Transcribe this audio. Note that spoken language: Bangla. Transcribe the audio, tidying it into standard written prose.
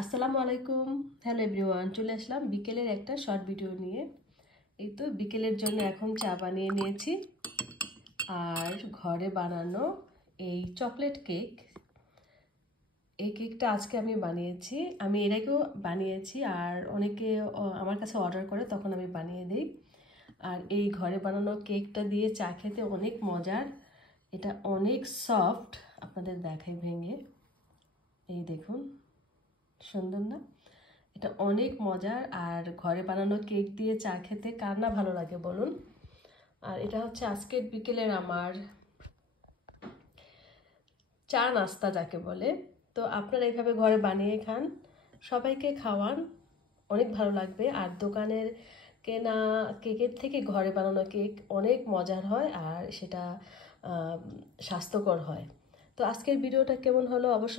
আসসালামু আলাইকুম। হ্যালো এভরিওয়ান, চলে আসলাম বিকেলের একটা শর্ট ভিডিও নিয়ে। এই তো বিকেলের জন্য এখন চা বানিয়ে নিয়েছি আর ঘরে বানানো এই চকলেট কেক। এই কেকটা আজকে আমি বানিয়েছি। আমি এর আগেও বানিয়েছি আর অনেকে আমার কাছে অর্ডার করে, তখন আমি বানিয়ে দিই। আর এই ঘরে বানানো কেকটা দিয়ে চা খেতে অনেক মজার। এটা অনেক সফট, আপনাদের দেখাই ভেঙে। এই দেখুন, সুন্দর না? এটা অনেক মজার। আর ঘরে বানানো কেক দিয়ে চা খেতে কার না ভালো লাগে বলুন। আর এটা হচ্ছে আজকের বিকেলের আমার চা নাস্তা যাকে বলে। তো আপনারা এইভাবে ঘরে বানিয়ে খান, সবাইকে খাওয়ান, অনেক ভালো লাগবে। আর দোকানের কেনা কেকের থেকে ঘরে বানানো কেক অনেক মজার হয় আর সেটা স্বাস্থ্যকর হয়। তো আজকের ভিডিওটা কেমন হলো অবশ্যই